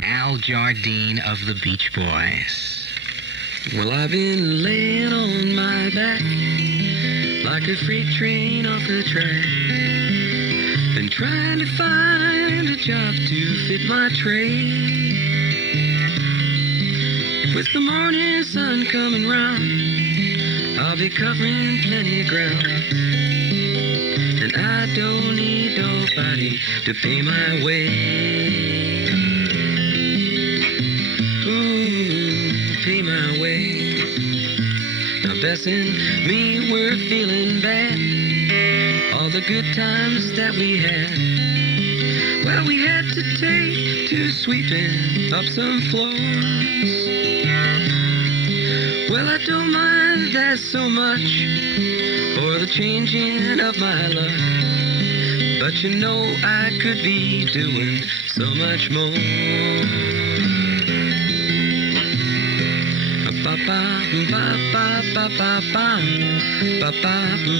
Al Jardine of the Beach Boys. Well, I've been laying on my back like a freight train off the track. Been trying to find a job to fit my trade. With the morning sun coming round, I'll be covering plenty of ground. And I don't need nobody to pay my way. Ooh, pay my way. Now Bess and me were feeling bad, all the good times that we had. Well, we had to take to sweeping up some floors. Well, I don't mind that so much for the changing of my luck. But you know I could be doing so much more. Ba ba ba ba ba ba ba ba ba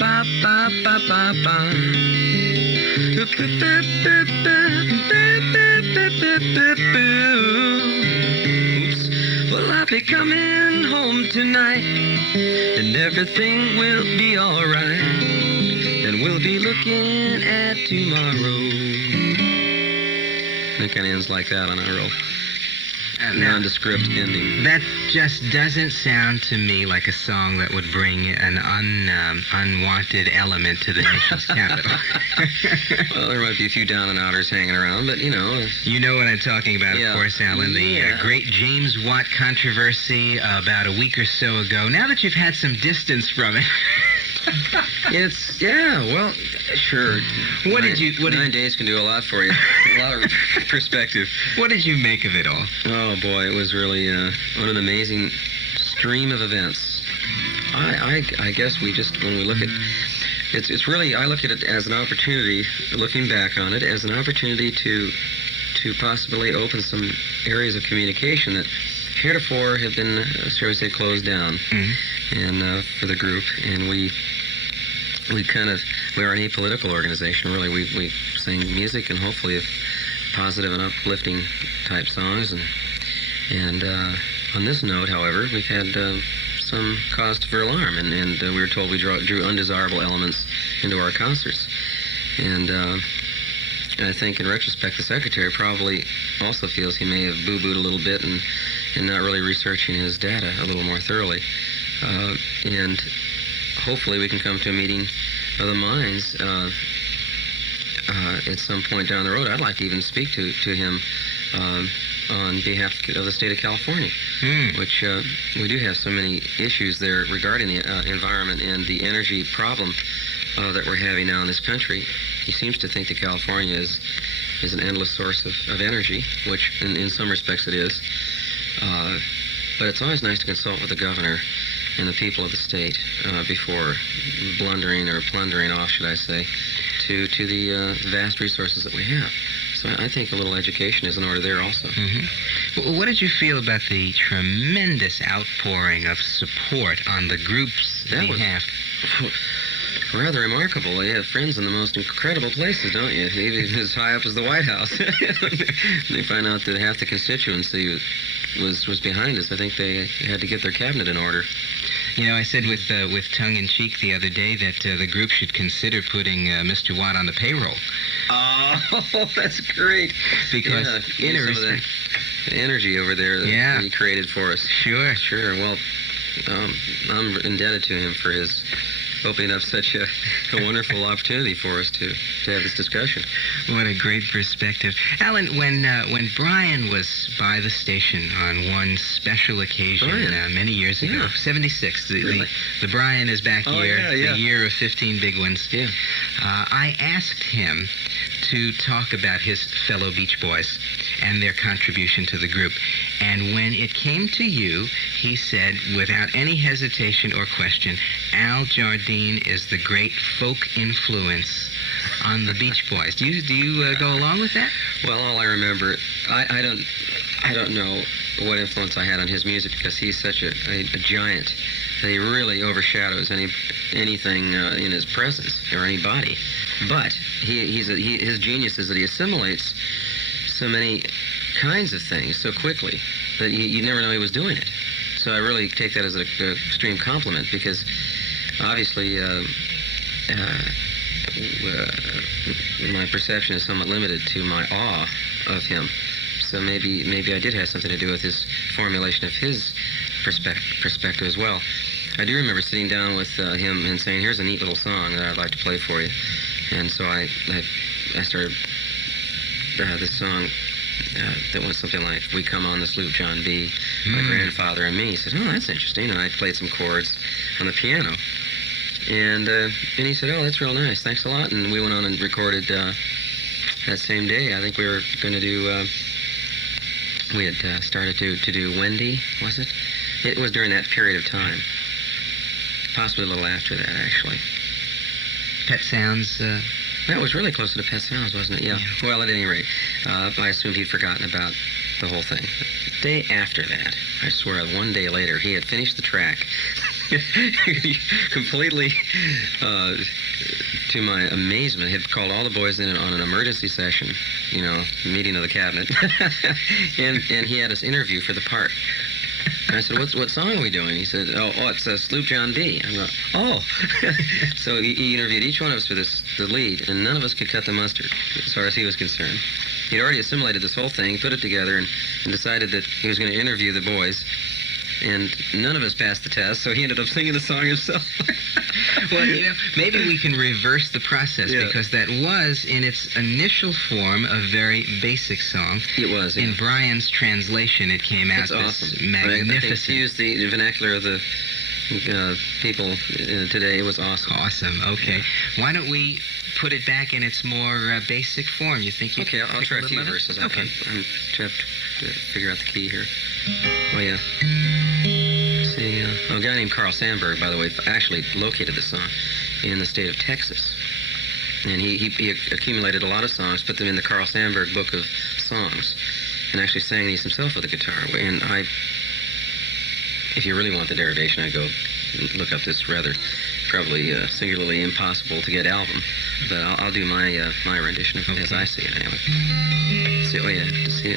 ba ba ba ba ba. Oops. Well, I'll be coming home tonight, and everything will be all right. Then we'll be looking at tomorrow. It kind of ends like that on a real nondescript ending. That just doesn't sound to me like a song that would bring an unwanted element to the nation's capital. Well, there might be a few down and outers hanging around, but you know. You know what I'm talking about, of course, Alan. The great James Watt controversy about a week or so ago. Now that you've had some distance from it. Well, sure. What did 9 days can do a lot for you. A lot of perspective. What did you make of it all? Oh, boy, it was really what an amazing stream of events. I guess we just, when we look at, it's really, I look at it as an opportunity, looking back on it, as an opportunity to possibly open some areas of communication that heretofore have been, shall we say, closed down. Mm-hmm. And for the group, and we are an apolitical organization, really. We sing music and hopefully positive and uplifting type songs, and on this note, however, we've had some cause for alarm, and we were told we drew undesirable elements into our concerts, and I think in retrospect the secretary probably also feels he may have boo-booed a little bit and not really researching his data a little more thoroughly. And hopefully we can come to a meeting of the minds at some point down the road. I'd like to even speak to him on behalf of the state of California, which we do have so many issues there regarding the environment and the energy problem that we're having now in this country. He seems to think that California is an endless source of energy, which in some respects it is. But it's always nice to consult with the governor and the people of the state before blundering or plundering off, should I say, to the vast resources that we have. So I think a little education is in order there also. Mm-hmm. What did you feel about the tremendous outpouring of support on the group's behalf? Rather remarkable. You have friends in the most incredible places, don't you? Even as high up as the White House. They find out that half the constituency was behind us. I think they had to get their cabinet in order. You know, I said with tongue-in-cheek the other day that the group should consider putting Mr. Watt on the payroll. Oh, that's great. Because the energy over there that he created for us. Sure. Well, I'm indebted to him for his opening up such a wonderful opportunity for us to have this discussion. What a great perspective. Alan, when Brian was by the station on one special occasion many years ago, 76, the Brian is back year, the year of 15 big ones, I asked him to talk about his fellow Beach Boys and their contribution to the group. And when it came to you, he said, without any hesitation or question, Al Jardine is the great folk influence on the Beach Boys. Do you go along with that? Well, all I remember, I don't know what influence I had on his music because he's such a giant that he really overshadows anything in his presence or anybody. But his genius is that he assimilates so many kinds of things so quickly that you never know he was doing it. So I really take that as an extreme compliment, because obviously my perception is somewhat limited to my awe of him. So maybe I did have something to do with his formulation of his perspective as well. I do remember sitting down with him and saying, "Here's a neat little song that I'd like to play for you." And so I started this song that went something like, "We come on the sloop John B, my grandfather and me." He said, "Oh, that's interesting." And I played some chords on the piano. And he said, "Oh, that's real nice. Thanks a lot." And we went on and recorded that same day. I think we were going to do, we had started to do Wendy, was it? It was during that period of time. Possibly a little after that, actually. Pet Sounds. That was really close to the Pet Sounds, wasn't it? Yeah. Well, at any rate, I assumed he'd forgotten about the whole thing. The day after that, I swear, one day later, he had finished the track. Completely, to my amazement, he had called all the boys in on an emergency session, meeting of the cabinet, and he had us interview for the part. And I said, what song are we doing? He said, oh, it's Sloop John B. I'm going, oh. So he interviewed each one of us for the lead, and none of us could cut the mustard, as far as he was concerned. He'd already assimilated this whole thing, put it together, and decided that he was going to interview the boys. And none of us passed the test, so he ended up singing the song himself. Well, maybe we can reverse the process, because that was, in its initial form, a very basic song. It was. In Brian's translation, it came out awesome. Magnificent. I think to use the vernacular of the people today, it was awesome. Awesome. Okay. Why don't we put it back in its more basic form? You think you Okay, I'll try a few verses. Okay. I'm trying to figure out the key here. Oh, yeah. See, a guy named Carl Sandburg, by the way, actually located this song in the state of Texas. And he accumulated a lot of songs, put them in the Carl Sandburg book of songs, and actually sang these himself with a guitar. And if you really want the derivation, I'd go look up this rather probably singularly impossible to get album. But I'll do my rendition of it as I see it anyway. See, oh yeah, see,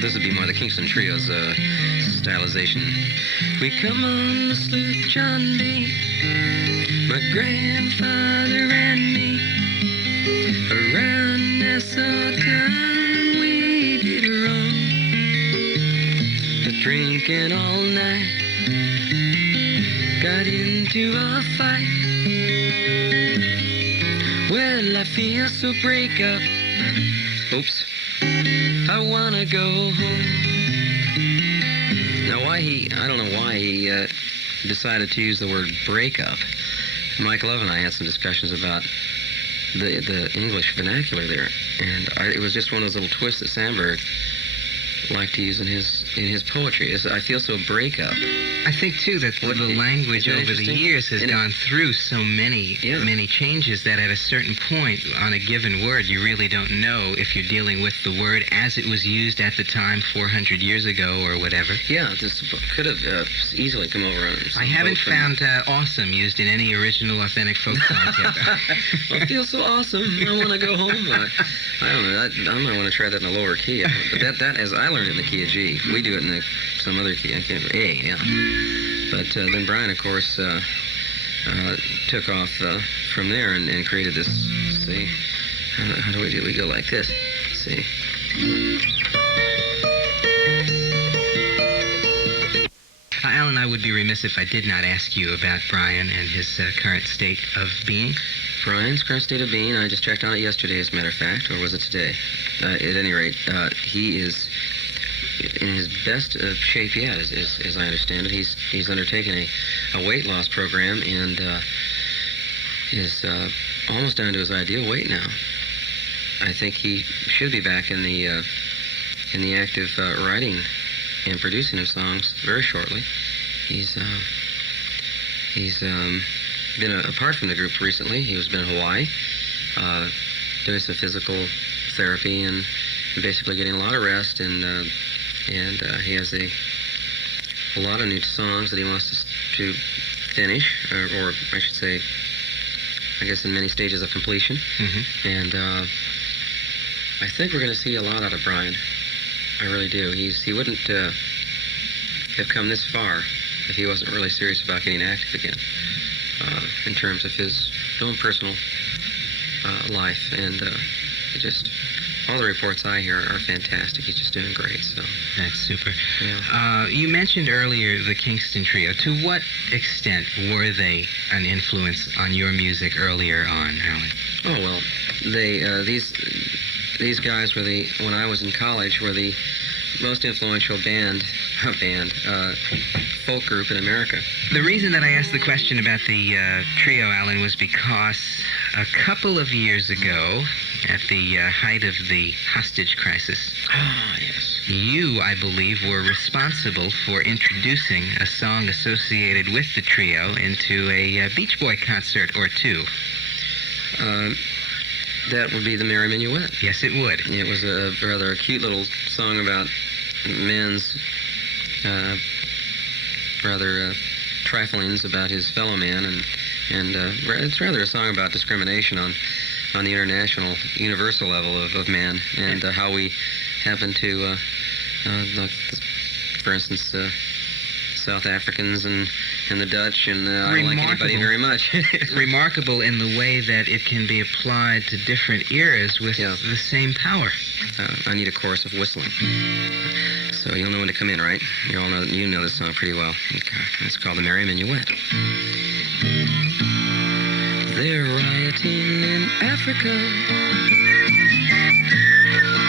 This would be more the Kingston Trio's stylization. We come on the sloop John B, my grandfather and me, around Nassau town we did roam, drinking all night, got into a fight. Well, I feel so break up. Oops. I wanna go home. Now, I don't know why he decided to use the word breakup. Mike Love and I had some discussions about the English vernacular there, and it was just one of those little twists that Sandburg liked to use in his poetry. I feel so breakup. I think too that the language over the years has gone through so many changes that at a certain point on a given word you really don't know if you're dealing with the word as it was used at the time 400 years ago or whatever. Yeah, this could have easily come over on. I haven't found awesome used in any original authentic folk songs yet. I feel so awesome. I want to go home. I don't know. I might want to try that in a lower key. But that as I learned it in the key of G. We do it in some other key. I can't. A, yeah. But then Brian, of course, took off from there and created this. See, how do we do? We go like this. See. Alan, I would be remiss if I did not ask you about Brian and his current state of being. Brian's current state of being, I just checked on it yesterday, as a matter of fact, or was it today? At any rate, he is in his best shape yet, as I understand it. He's undertaken a weight loss program and is almost down to his ideal weight now. I think he should be back in the act of writing and producing his songs very shortly. He's been apart from the group recently. He's been in Hawaii, doing some physical therapy and basically getting a lot of rest. And he has a lot of new songs that he wants to finish, or I should say, I guess, in many stages of completion. Mm-hmm. And I think we're going to see a lot out of Brian. I really do. He wouldn't have come this far if he wasn't really serious about getting active again in terms of his own personal life. And just all the reports I hear are fantastic. He's just doing great. So that's super. Yeah. You mentioned earlier the Kingston Trio. To what extent were they an influence on your music earlier on, Alan? Oh well, they these guys were when I was in college, were the most influential folk group in America. The reason that I asked the question about the trio, Alan, was because a couple of years ago, at the height of the hostage crisis, Yes. you, I believe, were responsible for introducing a song associated with the trio into a Beach Boy concert or two. That would be the Merry Minuet. Yes, it would. It was a rather cute little song about men's rather triflings about his fellow man, and it's rather a song about discrimination on the international, universal level of man, and how we happen to, like, for instance, South Africans and the Dutch, and I don't like anybody very much. Remarkable in the way that it can be applied to different eras with the same power. I need a chorus of whistling. So you'll know when to come in, right? You know this song pretty well. Okay. It's called the Merry Minuet. They're rioting in Africa.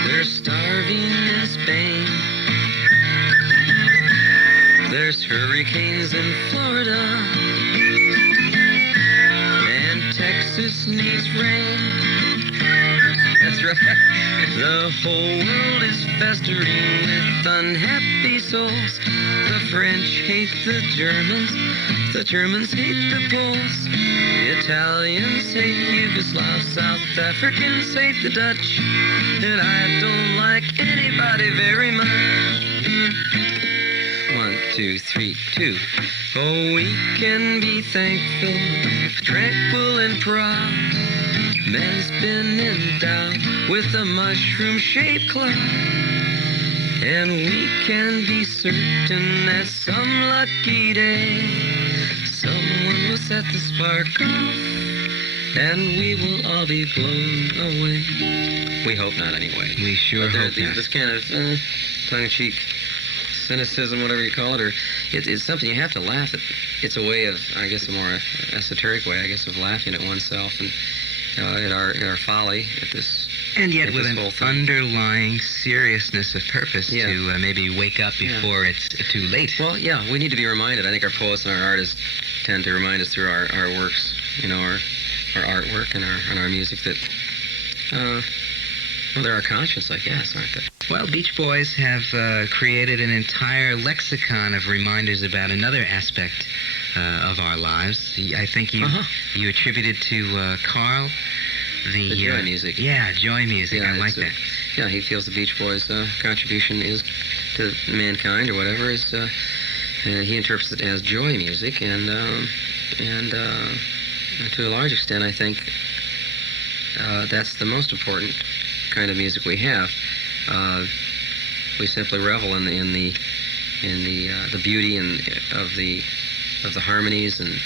They're starving in Spain. There's hurricanes in Florida. And Texas needs rain. That's right. The whole world is festering with unhappy souls. The French hate the Germans. The Germans hate the Poles. The Italians hate Yugoslavs. South Africans hate the Dutch. And I don't like anybody very much. 1, 2, 3, 2. Oh, we can be thankful, tranquil and proud. Man's been endowed with a mushroom-shaped cloud. And we can be certain that some lucky day someone will set the spark off, and we will all be blown away. We hope not, anyway. We sure hope not. This kind of tongue-in-cheek cynicism, whatever you call it, or it's something you have to laugh at. It's a way of, I guess, a more esoteric way, I guess, of laughing at oneself and at our folly at this. And yet with an underlying seriousness of purpose to maybe wake up before it's too late. Well, yeah, we need to be reminded. I think our poets and our artists tend to remind us through our works, our artwork and our music that, they're our conscience, I guess, aren't they? Well, Beach Boys have created an entire lexicon of reminders about another aspect of our lives. I think you attributed to Carl the joy music. Yeah, joy music. I like that. Yeah, he feels the Beach Boys' contribution is to mankind or whatever is he interprets it as joy music, and to a large extent, I think that's the most important kind of music we have. We simply revel in the beauty and of the harmonies, and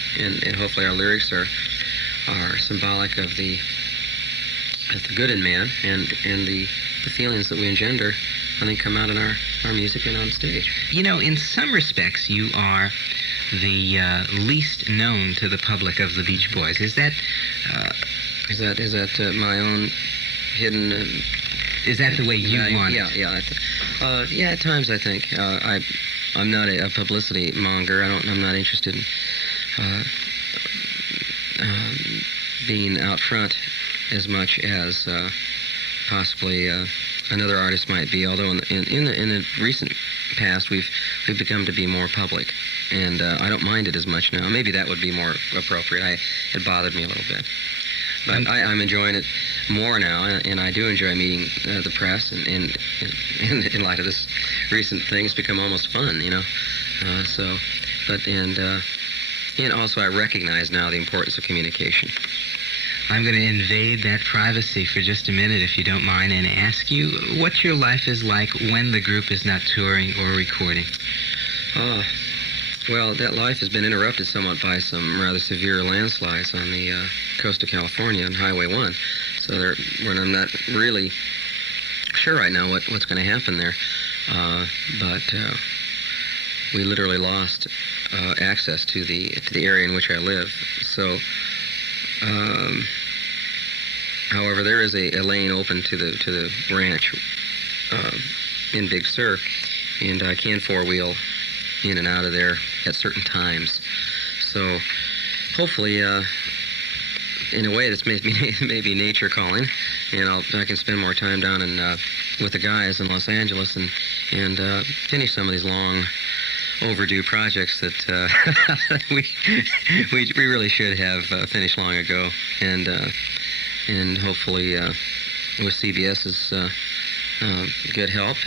hopefully our lyrics are symbolic of the good in man, and the feelings that we engender, I think, come out in our music and on stage. In some respects, you are the least known to the public of the Beach Boys. Is that my own hidden? Is that the way you want it? Yeah. At times, I think I'm not a publicity monger. I'm not interested in being out front as much as possibly another artist might be. Although in the recent past, we've become to be more public, and I don't mind it as much now. Maybe that would be more appropriate. It bothered me a little bit, but I'm enjoying it more now, and I do enjoy meeting the press, and in light of this recent thing, it's become almost fun, and also I recognize now the importance of communication. I'm going to invade that privacy for just a minute, if you don't mind, and ask you what your life is like when the group is not touring or recording. Well, that life has been interrupted somewhat by some rather severe landslides on the coast of California on Highway 1. So when I'm not really sure right now what's going to happen there. But we literally lost access to the area in which I live. So, however, there is a lane open to the ranch in Big Sur, and I can four-wheel in and out of there at certain times. So hopefully, in a way, this maybe nature calling, and I can spend more time down with the guys in Los Angeles and finish some of these long overdue projects that we really should have finished long ago, and hopefully with CBS's good help,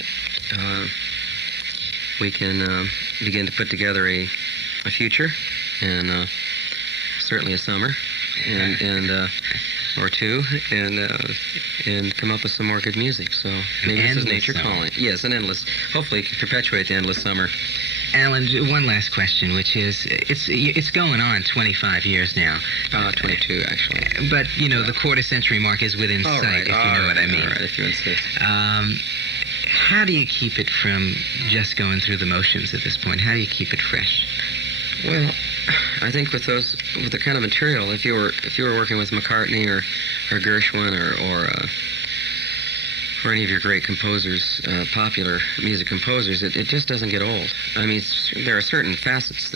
we can begin to put together a future, and certainly a summer, and or two, and come up with some more good music. So maybe this is nature calling. Yes, an endless. Hopefully, it can perpetuate the endless summer. Alan, one last question, which is, it's going on 25 years now. 22, actually. But, the quarter-century mark is within sight, if you know what I mean. All right, if you insist. How do you keep it from just going through the motions at this point? How do you keep it fresh? Well, I think with the kind of material, if you were working with McCartney or Gershwin or any of your great composers, popular music composers, it just doesn't get old. I mean, there are certain facets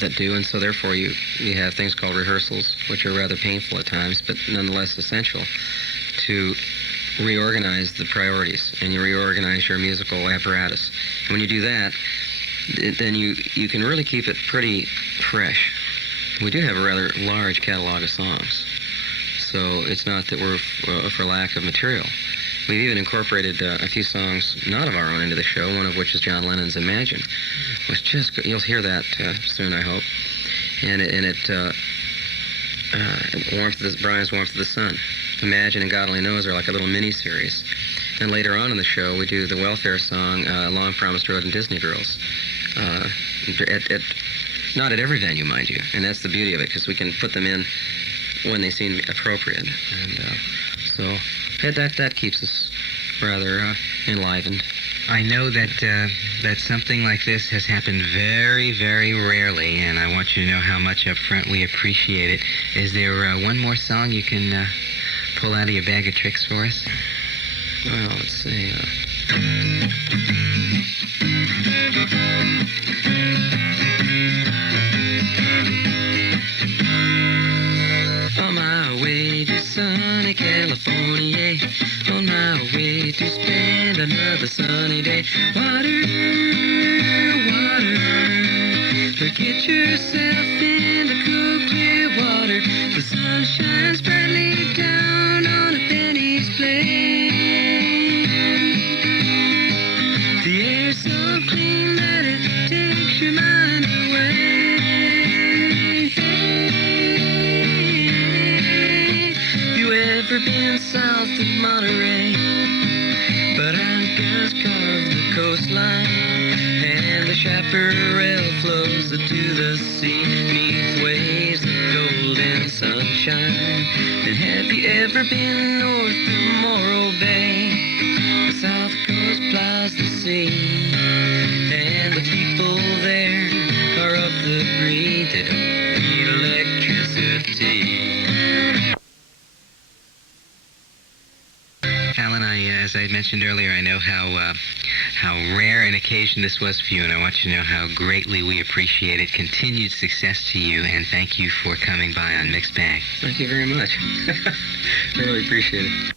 that do, and so therefore you have things called rehearsals, which are rather painful at times, but nonetheless essential to reorganize the priorities, and you reorganize your musical apparatus. And when you do that, then you can really keep it pretty fresh. We do have a rather large catalog of songs, so it's not that we're for lack of material. We've even incorporated a few songs not of our own into the show, one of which is John Lennon's Imagine, which just, you'll hear that soon, I hope. And Brian's Warmth of the Sun. Imagine and God Only Knows are like a little mini-series. And later on in the show, we do the welfare song, Long Promised Road and Disney Girls. Not at every venue, mind you, and that's the beauty of it, because we can put them in when they seem appropriate. And so that keeps us rather enlivened. I know that something like this has happened very, very rarely, and I want you to know how much up front we appreciate it. Is there one more song you can pull out of your bag of tricks for us? Well, let's see. On my way to sunny California, on my way to spend another sunny day. Water, water, forget yourself in the cool clear water. The sun shines brightly down on a penny's plate. The air's so clean that it takes your mind away. You ever been south of Monterey? But anchors carve the coastline, and the chaparral flows to the sea, neath waves of golden sunshine. And have you ever been north of Morro Bay? The south coast plies the sea, and the people there are of the breed that don't need electricity. Alan, as I mentioned earlier, I know how rare an occasion this was for you, and I want you to know how greatly we appreciate it. Continued success to you, and thank you for coming by on Mixed Bag. Thank you very much. I really appreciate it.